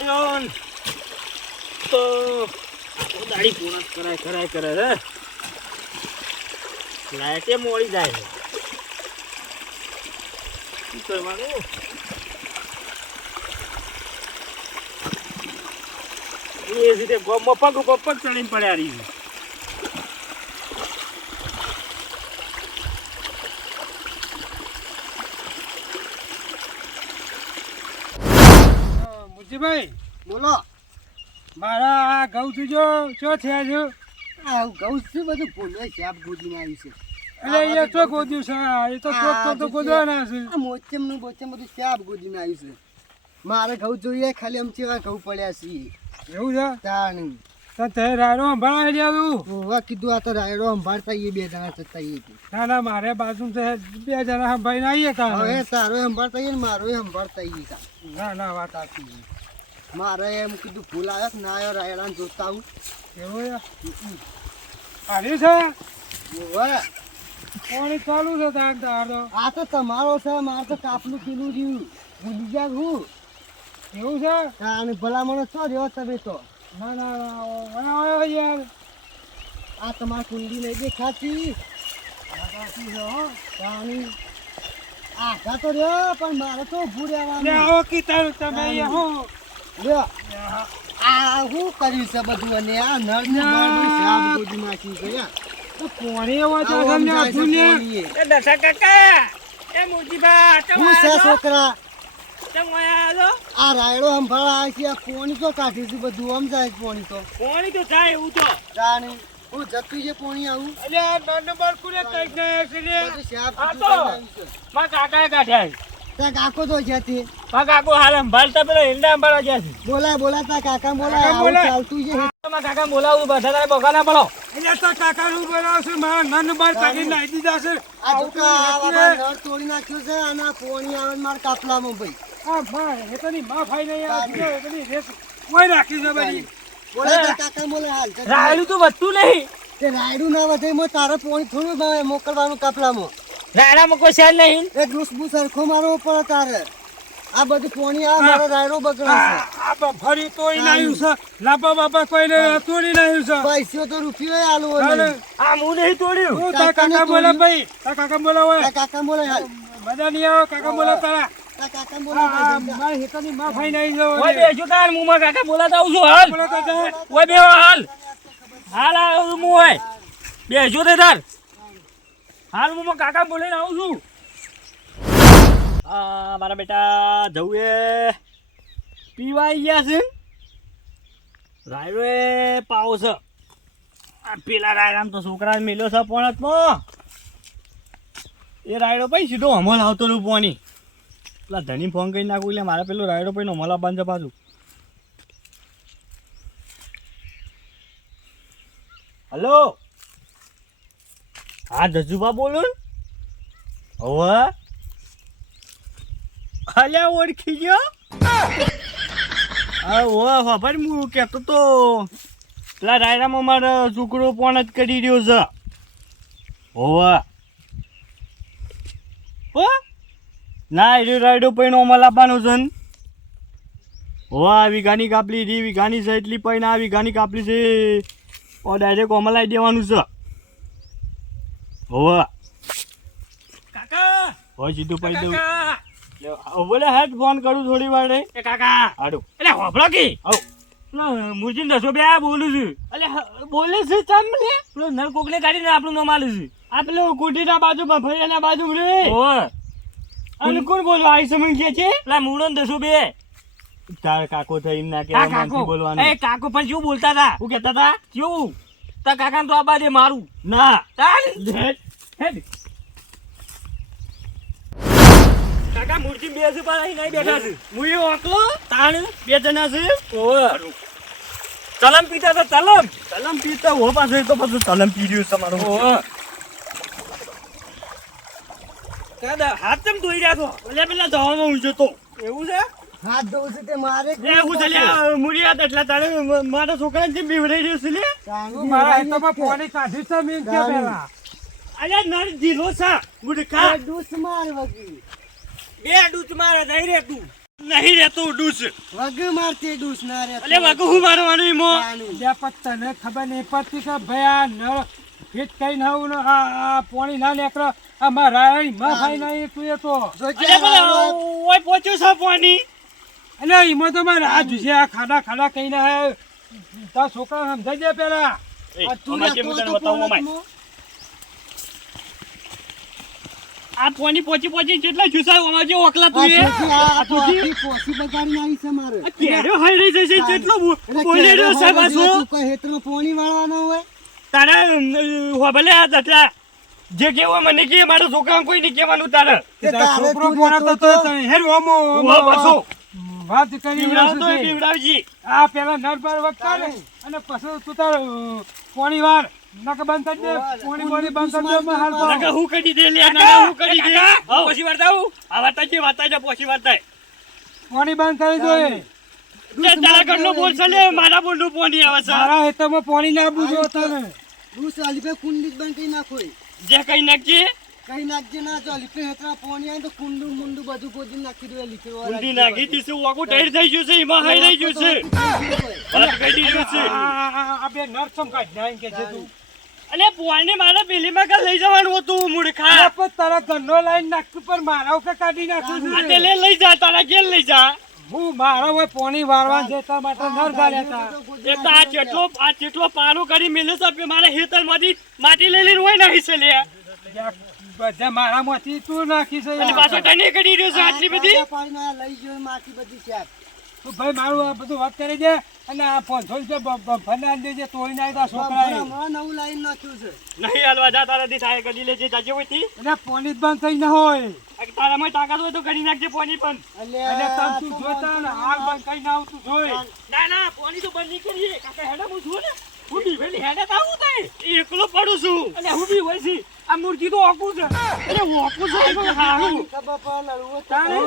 રહ્યો ને તો દાડી પૂર્ણ કરાય કરાય કરે હે લાઈટે મોડી જાય શું કરવાનું એ રીતે ગોમમાં પગ ઉપર પગ ચડીને પડ્યા રહી. મુરજીભાઈ બોલો. મારા આ ઘઉં જો શું થયા છે? આ ઘઉં છે બધું ભૂલે છે આપ ગોદીને આવ્યું છે. એટલે એ તો ગોદ્યું છે એ તો ચોક તો ગોદવાના છે. આ મોચમનું બોચમ બધું આપ ગોદીને આવ્યું છે. મારે ઘઉં જોઈએ ખાલી આમ ચેવા ઘઉં પડ્યા છે એવું છે? તાણ. તો રાયડો સંભાળાઈ રહ્યા તું. ઓવા કીધું આ તો રાયડો સંભાળતા એ બે જણા જતા એ ના ના મારે બાજુ છે બે જણા સંભાળીને આવીએ હવે તારે સંભાળતા ને મારો સંભાળતા એ તા ના ના વાત મારે એમ કીધું ફૂલ આવ્યો ના આવ્યો રાયડા જોતા આવું. એવું છે? આવી છે? ઓવા પાણી ચાલુ છે તાર તારો આ તો તમારો છે મારે તો કાપલું પીલું રહ્યું બીજા હું એવું છે? અને ભલામણો છો રહ્યો તમે તો? ના ના ના ઓય, ઓય, ઓય, યાર. આ તમારી કુંડી નહીં દેખાતી હો. પાણી. આઘા તો રહ્યો પણ મારે તો ઊભું લે રહેવાનું આવો તમે હું. આ શું કર્યું છે બધું? અને આ નળ ને નાખી ગયા તો એવો. એ દશા કાકા એ મોજીબા હું છે છોકરા? આ રાયડો સંભાળા છે આ પોણી તો કાઢી છે બધું. આમ જાય છે પોણી તો. પાણી તો થાય એવું તો. જાણે હું જતું છે પોણી આવું. એટલે નંબર કુને કંઈક ને? એક્સિડન્ટ બધું આ તો. કરી નાખ્યું મારા કાકાએ કાઢ્યા છે. ત્યાં કાકો તો છે. મા મારા કાકો હાલ સંભાળતા પેલો ઈંડા સંભાળવા ગયા છે. બોલા બોલા તા કાકા બોલા કાકા આવું ચાલતું છે. કાકા બોલાવું બધા તારે બગા ના પડો. એટલે તો કાકાનું બોલાવશે મારા નળ નંબર કાઢી નાખી દીધા છે. આ જો કે આ તોડી નાખ્યો છે અને પોણી આવે ને મારા કાપલામાં ભાઈ. આ માં હેતની માં ફાઈ નહીં આ જો હેતની રેસ કોઈ રાખી છે બધી. બોલા કાકા બોલા હાલ રાયડું તો વધતું નહીં. તે રાયડું ના વધે મો તારે પોણી થોડું ભાવે મોકલવાનું કાપલામાં રાયડામાં કોઈ છે નહીં. એક ડૂસબુ સરખો મારવો પડે તારે. આ બધું પોણી આ મારો રાયડો બગડે છે. ફરી તોડી નાખ્યું છે. લાપા બાપા કોઈને તોડી નાખ્યું છે. પૈસો તો રૂપિયો નહીં આ હું નહીં તોડ્યું. કાકા બોલા ભાઈ કાકા બોલા હોય. કાકા બોલે હાલ. બધા નહીં આવે કાકા બોલા તારા. તા કાકા બોલાતા આવું છું હાલ ઓય બેહો હાલ. હાલ આવું હું બેજો તે તાર. હાલ હું કાકા બોલીને આવું છું. મારા બેટા જવું એ. પીવાઈ ગયા છે. રાયડો એ પાવો છે. પેલા રાયરામ તો છોકરા મેલ્યો છે પણ એ રાયડો પછી સીધો અમલ આવતો પોણી. પેલા ધણી ફોન કરી નાખું એટલે મારે પેલો રાયડો પછી મલા બાંધે પાછું. હલો? હા જજુબા બોલો હવે અલ્યા, ઓળખી ગયો? હા ઓ ખબર હું કહેતો તો. પેલા રાયડામાં મારો છોકરો પણ જ કરી રહ્યો છે. હોવા ના એ રાયડો પૈનો અમારે લાવવાનો છે ને. હોવા આવી વીઘાની કાપલી રી વીઘાની છે એટલી પૈને આવી ગાની કાપલી છે. ઓ ડાયરેક્ટ ઓમાં લાવી દેવાનું છે. હોવા. કાકા! હોય સીધું પૈ દઉં. બોલે હાથ ફોન કરું થોડી વાર. એ કાકા! હાડું. એટલે હોભળો કે? આવ મુરજીન દસો બે બોલું છું. એટલે બોલે છે લે પેલો નળ કોકને કાઢીને આપણું નામ આલું છે. આ પેલો કુટીના બાજુમાં ફળિયાના બાજુ રે. અને કોણ બોલો? આઈ સમન કે છે? લા મૂળો ને દસો બે. તાર કાકો થઈ ના કે મનથી બોલવાનું. એ કાકો પણ શું બોલતા હતા? હું કહેતા હતા? કેવું તા કાકા તો આબા દે મારું. ના. ચાલ હેડ. કાકા મૂર્તિ બે છે પણ અહીં નહીં બેઠા છે. એ ઓકલો તાણ. બે જણા છે? ઓવે. તલમ પીતા તો તલમ. તલમ પીતા હો પાસે તો પછી તલમ પી રહ્યું તમારો. ઓવે. દાદા હાથ કેમ ધોઈ રહ્યા છો? એટલે પેલા જવામાં હું જતો. એવું છે? હાથ ધોવું છે તે મારે એ હું ચાલ્યા મુરિયાત એટલા તારે મારા છોકરાને જેમ બીવડાઈ રહ્યો છે લે મારા નહીં પાણી કાઢી છે મીન કે પેલા. અલ્યા નર જીલો છે મુડકા ડૂસ માર વગી. બે ડૂચ મારે નહીં રે તું નહીં રહેતું ડૂસ વગ મારતી ડૂસ ના રે અલે વાગુ હું મારવાનું ઈમો લે પણ તને ખબર નહીં પડતી કે ભયા નળ ફિટ કઈ ના આવું આ આ પોણી ના નીકળે. આ મારા માં ભાઈ ના એ તું એ તો. ઓય પોચ્યું છે પાણી? એટલે એમાં તો મારે આ જુસે આ ખાડા ખાડા કઈ ના હે તા છોકરા સમજાઈ દે પેલા. આ તું અમારે રહેતો કેમ તને બતાવું અમારે? આ પાણી પહોંચી પહોંચી કેટલા જુસાય ઓમાં જે ઓકલા તું એ? આ આ તું જે- પોસી પોસી આવી છે મારે. આ હઈ રહી જશે કેટલો બો- એટલે બોલી કેરો રહ્યો છે હોય તું કોઈ હેતરમાં પોણી વાળવાનો હોય? તારા હોબલે દટા જે કેવો મને કે મારો છોકરા કોઈ નહીં કેવાનું તારે. છોકરો તું તો હતો. તો? હેડ ઓમો બસો વાત કરી પીવડાવ રહ્યો છું તે. આ પેલા નળ પર વખતા ને અને પછી તું તાર કોણી વાર નક બંધ કરી દે કોણી કોણી બંધ કરી દે માં હાલ તો નક હું કરી દે લે નક હું કરી દે. પછી વાર્તા હું આ વાર્તા છે વાર્તા છે પછી વાર્તા. કોણી બંધ કરી દે. એ. તે તારા ઘરનો બોલ છે લે મારા બોલનું પોણી આવે છે. મારા હેતરમાં પોણી ના બુજો તને. ડૂસ અલીપે કુંડી બંધ કરી નાખો એ. જે કઈ નાખજે? કઈ નાખજે ના જો અલીપે હેતરા પોણી આવે તો કુંડું મુંડું બધું ગોદી નાખી દો વાળા. ઊંડી નાખી દીધું. વાગું ઢેર થઈ ગયું છે? એમાં હાઈ રહી ગયું છે? વાત કરી દીધું છે. આ- બે નળ ચમ કાઢ નાઈ કે છે તું. અલે પોણી મારા પેલીમાં કા લઈ જવાનું હતું મૂર્ખા? તારા ઘરનો લાઈન નાખતું પર મારા ઉપર કાઢી નાખું આ છું. તે લે લઈ જા તારા ઘેર લઈ જા. હું મારો હોય પોણી વારવા જતા માટે નળ ગાલ્યા હતા એ તો આ જેટલો આ જેટલો પારો કરી મેલ્યો છે મારે મારા હેતરમાંથી માટી લઈ લઈને હોય નાખી છે લે બધા મારામાંથી તું નાખી છે અને પાછો તને કરી રહ્યો છે આટલી બધી? પાણીમાં લઈ ગયો માટી બધી છે. તું ભાઈ મારું આ બધું વાત કરી દે અને આ પાંચસો રૂપિયા ફંડા દેજે તોડી નાખી તો છોકરા નવું લાઈન નાખ્યું છે. નહીં હલવા જા તારાથી થાય કરી લેજે જાજે હોય અને પોલીસ જ બંધ થઈ ના હોય. તારામાં તાકાત હોય તો કરી નાખજે પોની પણ. અને તમ તું જોતા ને આગ બંધ કરી ના આવતું જોઈ. ના ના પોની તો બંધ નહીં કરીએ કાકા હેડા હું છું ને. હું બી હેડા તો આવું થાય. એકલો પડું છું. અને હું બી હોય છે. આ મૂર્તિ તો ઓકું છે. અરે ઓકું છે. તો તો તારે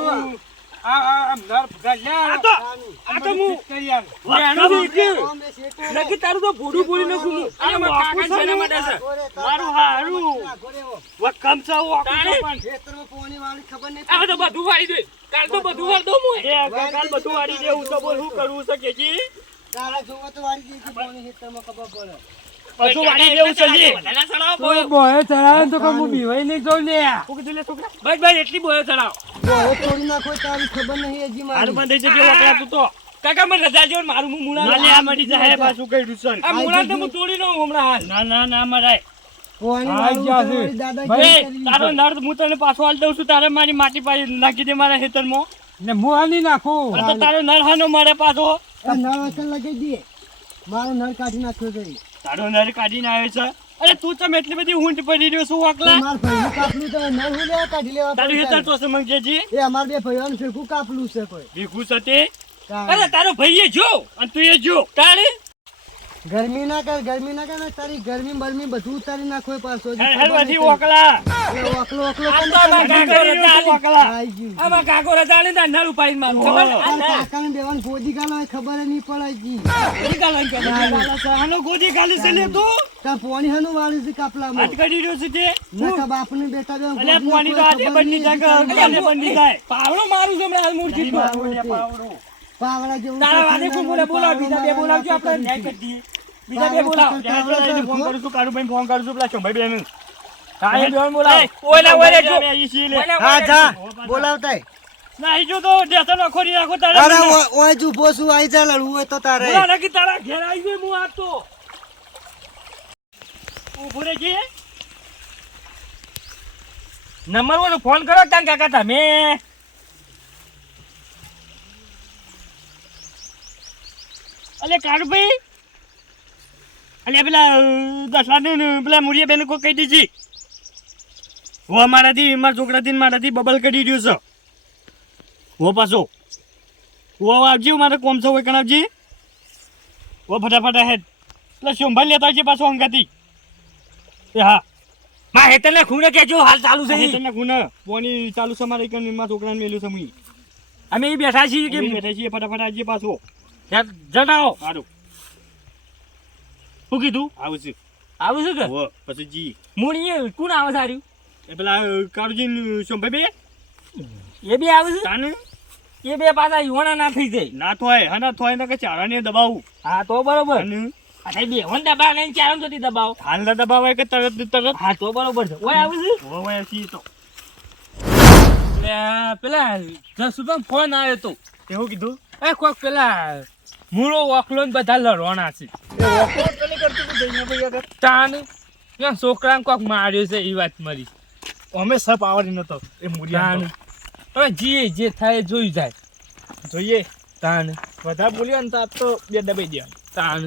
તારું તો ભોડું બોલી નાખું હું અરે મારા કાકા છે એના માટે છે ઘોડે તાર મારું હારું. ઘોડે હો. વકમ છે ઓકું છે પણ ખેતરમાં પોણી વાળી ખબર નહીં આ તો બધું વાળી દે. કાલ તો બધું વાળ દો હું. એ કાલ બધું વાળી દે હું તો બોલ હું કરવું છે કે જી? તારા જોવો તો વાળી દેજે ખબર પડે. બધું વાડી દેવું છે બોય. ચડાવે તો કે હું બીવાઈ નહીં જોઉં લે. હું કીધું લે છોકરા. બસ બસ એટલી બોયો ચડાવ. બોય તોડી નાખો તારી ખબર નહીં હજી મારું. બંધ થઈ જશે તું તો. કાકા મને રજા જેવું મારું હું મૂળા ના લે આ મડી જાય પાછું કઈ દુસન આ મૂળા તો હું તોડી લઉં હમણાં હાલ. ના ના ના મરાય. તારો? હું તને પાછો હાલ દઉં છું તારે મારી માટી પાડી નાખી દે મારા ખેતરમાં. ને હું હાલી નાખું. તો તારો નળ હાનો મારે પાછો. નળ વચન લગાઈ દે મારો નળ કાઢી નાખ્યો છે. તારો નળ કાઢીને આવ્યો છે? અરે તું તમે એટલી બધી ઊંટ પડી રહ્યો છું વાકલા? માર ભાઈ કાપલું તો નળ હું લેવા કાઢી લેવા તારું હેતર તો સમજેજી એ અમાર બે ભાઈઓનું ફેકું કાપલું છે કોઈ. ભીખું સતે તે? અરે તારો ભાઈ એ જો અને તું એ જો. તારે? ગરમી ના કર ગરમી ના કર તારી ગરમી બરમી બધું ઉતારી નાખો પાછો. ખબર ઓકલો. ઓકલો આમાં કાકો ને મારું. કાકાને બેવાને ગોદી ગાલો ખબર નહીં પડે. આનો ગોદી ગાલી છે તું. પોણી હનુ વાળી છે કાપલામાં. હાથ કરી રહ્યો છે તે. નકા બાપને બેટા જો પોણી તો આટલી બની જાય. પાવડો મારું છું હમણાં મૂર્તિ. પાવડા. જેવું તારા વાદે કોણ બોલે બોલાવ બીજા બે બોલાવજો આપણે ન્યાય કરી દઈએ. બીજા બે બોલાવ. ફોન કરું છું કારુભાઈ ફોન કરું છું પેલા ચોંભાઈ બેન. કાંઈ બેન બોલાવ. ઓલા ઓલે જો. હા જા. જો. બોલાવતાય જો તો ડેસન અખોરી રાખો તારે અરે ઓય જ ઊભો આઈ જા લડવું હોય તો તારે. બોલા નક્કી તારા ઘેર આવી ગયો હું આપતો ઉભું રહેજે. નંબર ફોન કરો તાન કાકા તમે. અલે કારુભાઈ અલે પેલા અ, દસલાને ને પેલા મુરિયા બેન કોઈ કહી દીધી. હું મારાથી મારા છોકરાથી મારાથી બબલ કરી રહ્યો છે. હું પાછો. હું આવજે મારે કોમ છે હોય કણાવજી. ઓ ફટાફટ હેડ. એટલે શોંભાઈ લેતા આવજે પાછો અંગાથી એ હા. માં હેતરને ખૂણે કેજો હાલ ચાલુ છે ઈ. ખૂણે. પોની ચાલુ છે મારે કણ મારા છોકરાને મેલ્યું છે મુઈ અમે બેઠા છીએ કે બેઠા છીએ ફટાફટ આવજે પાછો. જણાવો. સારું. શું કીધું? આવું છે. આવું છે કે? હો પછી જી. મૂળીએ કોણ આવે સારું? એ પેલા કાળજી સંભાઈ બે? એ બી આવે છે? તાને? એ બે પાછા યોણા ના થઈ જાય. ના થોય હા ના થોય ને કે ચારાને દબાવું. હા તો બરોબર. અરે બે વન દબા ને ચારણ જોતી દબાવ. હાલ ના દબાવાય કે તરત તરત? હા તો બરોબર છે. ઓય આવું છે? તો. પેલા પેલા જસુભાઈ ફોન આવ્યો તો. એવું કીધું? એ કોક પેલા મૂળો વકલો ને બધા લડવાના છે. તાન ત્યાં છોકરાને કોક માર્યો છે એ વાત મારી. અમે સપ આવડી નતો એ મુરિયાન હવે જે જે થાય એ જોઈ જાય. જોઈએ. તાન. બધા બોલ્યો ને તો તો બે દબાઈ દે તાન.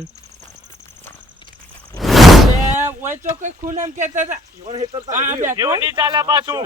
ઓય તો કોઈ ખૂન એમ કેતા હતા. એવું નહીં ચાલે પાછું.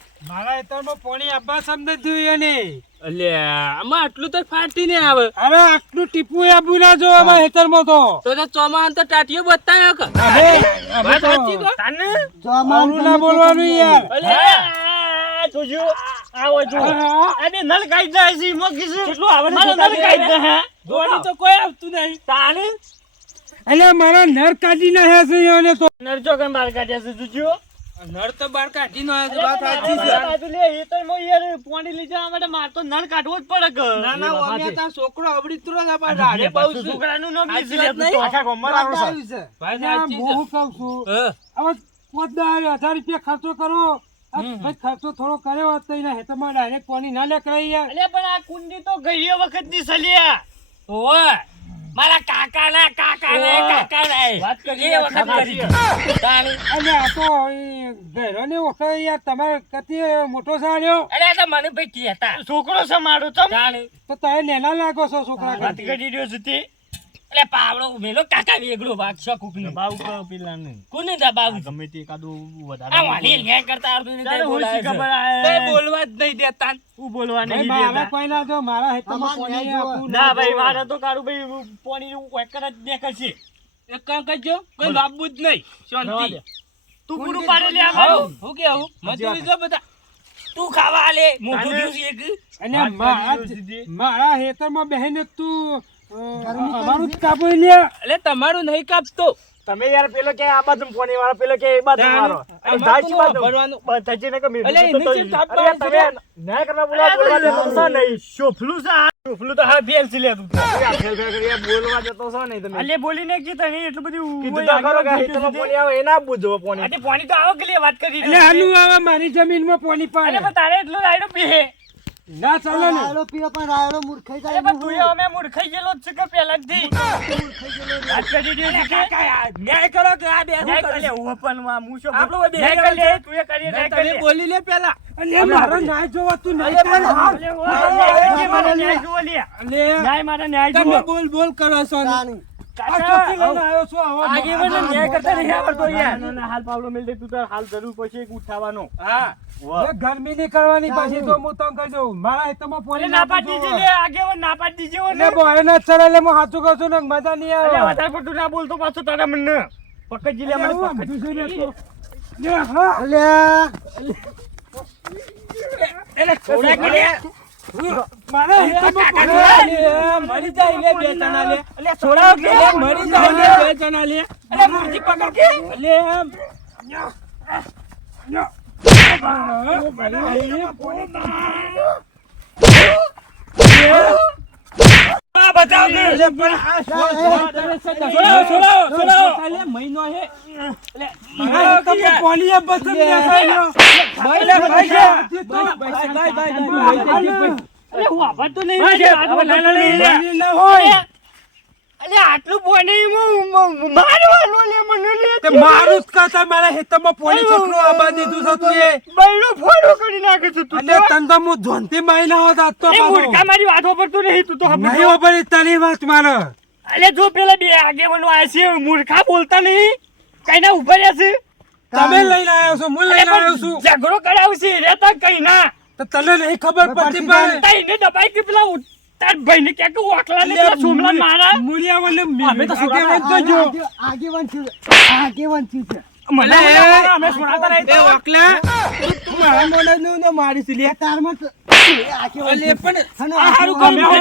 મારા હેતરમાં પાણી આબા સમજ જોઈએ ને. અલે આમાં આટલું તો ફાટી ને આવે. અરે આટલું ટીપું આબુ ના જો અમારા હેતરમાં તો. તો તો ચોમાન તો ટાટીઓ બતાવ્યો કે અરે અમે વાત તો સાચી તો તાને? જોમાન ના બોલવાનું યાર. અલે જોજો. આવો જો. અને નલ કાઈ જાય છે મો કિસે કેટલું આવે મારો નલ નલ કાઈ જાય ધોની તો કોઈ આવતું નહીં. તાને? એટલે મારા નર કાઢી નાખ્યા છે ઈયોને તો. નરજો કે માર કાઢ્યા છે જોજો. નળ તો બાર કાઢી નો વાત સાચી છે. લે એ તો મો યાર પોણી લઈ જવા માટે માર તો નળ કાઢવો જ પડે કે ના ના ઓમે તા છોકરો અબડી તુરો ના બાર રાડે બહુ છોકરાનું નામ સાચી લે તો. આખા ગોમર રાડો છે. ભાઈ સાચી હું કહું છું હવે પોદાર હજાર રૂપિયા ખર્ચો કરો. ભાઈ ખર્ચો થોડો કર્યો હોત તો એના હેતરમાં ડાયરેક્ટ પાણી ના યાર. અલ્યા પણ આ કુંડી તો ગઈ વખતની સલિયા. ઓય મારા કાકા ના કાકા ને કાકા ને વાત કરી એ વખત કરી તાણી અને આ તો ઘરોને વખત યાર તમારે કતી મોટો સાડ્યો અરે આ તો મને ભાઈ કહેતા છોકરો છે મારો તો તાણી તો તમે નેના લાગો છો છોકરા વાત કરી રહ્યો છે એટલે પાવડો ઉમેલો કાકા વેગળો ભાગ છે બાવ કર પેલાને કોને દબાવ ગમે તે એકાદું વધારે આ વાલી લે કરતા આવતું ને હું શી બોલાય ખબર. આ- બોલવા જ નહીં દેતા. હું બોલવા નહીં મારા દેતા. કોઈ ના તો મારા હેતરમાં અમારે પોણી ના ભાઈ મારા તો કારું ભાઈ પોણી નું કોઈ કર જ દેખાશે. એક કામ કરજો કોઈ બાબુ જ નહીં. શાંતિ. તું પૂરું પાડી લે અમારું હું કેવું મજૂરી જો બધા. તું ખાવા આલે મોટું દિવસ એક. અને મારા. મારા હેતરમાં બહેન તું અમારું કરી લે. એટલે તમારું નહીં કાપતો. તમે યાર પેલો કે આ બાજુ પોણી વાળો પેલો કે એ બાજુ મારો. અને સાચી બાજુ. ભરવાનું. બધા ને કે મેં એની ચીજ અરે કાપવાની તમે ના કરવા બોલા બોલવા દેતો તો નહીં. શોફલું સા. શોફલું તો હા ફેલ છે લે તું. ફેલ ફેલ કરી બોલવા જતો છો નહીં તમે. અલે બોલીને કીધું નહીં એટલું બધું કીધું તો કરો કે તમે પોણી આવે એને આપવું જ જોવે પોણી આજે પોણી તો આવો કે લે વાત કરી એટલે હાલું આવા મારી જમીનમાં પાણી અલે પાડે. પણ તારે એટલું રાયડો પીહે ના ચાલે ને. રાયડો પીઓ પણ રાયડો મૂર્ખાઈ જાય પણ તું અમે મૂર્ખાઈ ગયેલો છે કે પહેલાથી? વાત કરી રહ્યો છે. કે? કાકા ન્યાય કરો કે આ બે હું કરે. લે, હું પણ માં હું શું આપણો બે ન્યાય કરી લે, તું એ કરી ન્યાય કરી લે. બોલી લે પેલા. અને મારો ન્યાય જોવાતું તું. ન્યાય કરી, મારો ન્યાય જુઓ લે. ન્યાય માટે ન્યાય તમે બોલ બોલ કરો છો. તાણી. આ ચોથી લઈને આવ્યો છો આવા આગેવાનને ન્યાય કરતા નહીં આવડતો યાર. ના, ના, હાલ પાવલો મિલ દે તું તાર હાલ જરૂર પછી એક ઉઠાવાનો હા એ ગરમી ની કરવાની પછી તો હું તને કહી દઉં મારા હેતરમાં અલે, ના પાડી દીજે જોવે. ના પાડી દીજે ને. એટલે બોય ના ચડે એટલે હું સાચું કહું છું ને મજા નહીં આવે વધારે પડતું ના બોલતો પાછો તારા મને પકડજી લે, મને એવું આમ પકડ. બીજું ને તો. લે, હા. અલ્યા એટલે કે મારા જાય લે બે તણા લે અલે, છોડાવો કે? લે, મરી જાય બે જણા લે પકડ કે લે, લે, મહિનો હે એટલે મારા હેતરમાં પાણી એ બસમ ને ખાઈ ભાઈ લે, ભાઈ લે. ભાઈ, ભાઈ, ભાઈ, ભાઈ, ભાઈ, ભાઈ, ભાઈ, ભાઈ. અલે, હું વાપરતો નહીં અલે, આટલું પોણી મ- મ- લે મને લે. તે મારું જ કાતા મારા હેતરમાં પાણી છોકરો આબા દીધું છે તું એ બૈરો ફોડો કરી નાખે છે તું અને તો. તો હું જોનથી માયલા હોત તો એ પાછો. મૂર્ખા મારી વાત વાપરતું નહીં તું તો નહીં સમજો. તારી વાત મારે અલે જો પેલા બે આગેવાનો આયા છે મૂર્ખા બોલતા નહીં કઈ ના ઊભા રહ્યા છે તમે લઈને આવ્યો છો હું લઈને આવ્યો છું ઝઘડો કરાવશે રેતા કઈ ના તો તને નહીં ખબર પડતી પણ તાઈને દબાઈ કે પેલા તાર ભાઈને ક્યાંક વાકલા ને પેલા સોમલા મારા? મૂળિયાઓને અમે તો આગેવાન જો. આગેવાન છે આગેવાન છે. મને અમે મારા ને લે. અલે, પણ આ હારું કામ અલે.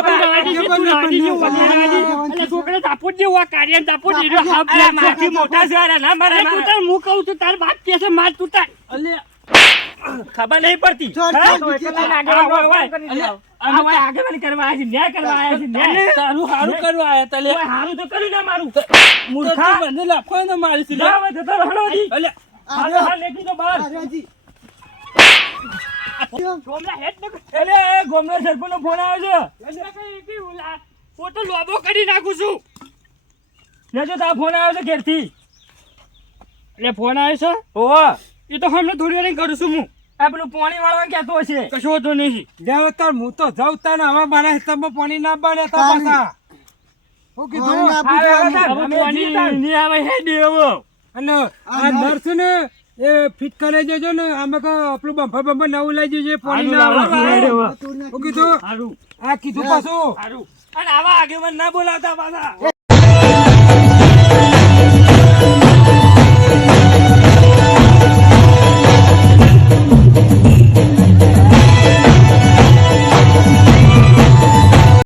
છોકરા જ કાર્ય જ મોટા ના મારે તાર હું કહું છું તાર બાપ કે છે માર તું તાર. અલે ખબર નહીં પડતી. હા? અમે આગેવાન કરવા આવ્યા છે ન્યાય કરવા આવ્યા છીએ, ન્યાય. તારું હારું કરવા આયા તા હારું તો કર્યું ને મારું. તો મૂર્ખા. તું મને લાફો ને મારીશ લે. જા હવે જતો રહો હળોથી. અલે, હાલો, હાલ નીકળી જાઓ બહાર. ગોમના હેડ ન એટલે ફોન આવ્યો છે. ફોટો લોબો કરી નાખું છું. લેજો તા ફોન આવ્યો છે ઘેરથી. એટલે ફોન આવ્યો છે? ઓ એ તો હમણાં થોડી વાર કરું છું હું. આ પેલું પાણી વાળવા હશે કશો હતો નહીં. જાઓ તાર હું તો જાઉં તાર ને મારા હિસાબમાં પાણી ના બને તો પાછા. હું કીધું? પાણી આવે, આવે, પૂછવાનું. તાર. હવે પાણી નહીં આવે હેડ એવો અને આ નર્સ ને એ ફિટ કરી દેજો ને આમાં કો આપણું બમ્ફર બમ્ફર નવું લઈ જજો પાણી ના આવે. હું કીધું? આ કીધું પાછું. અને આવા આગેવાન ના બોલાવતા પાછા.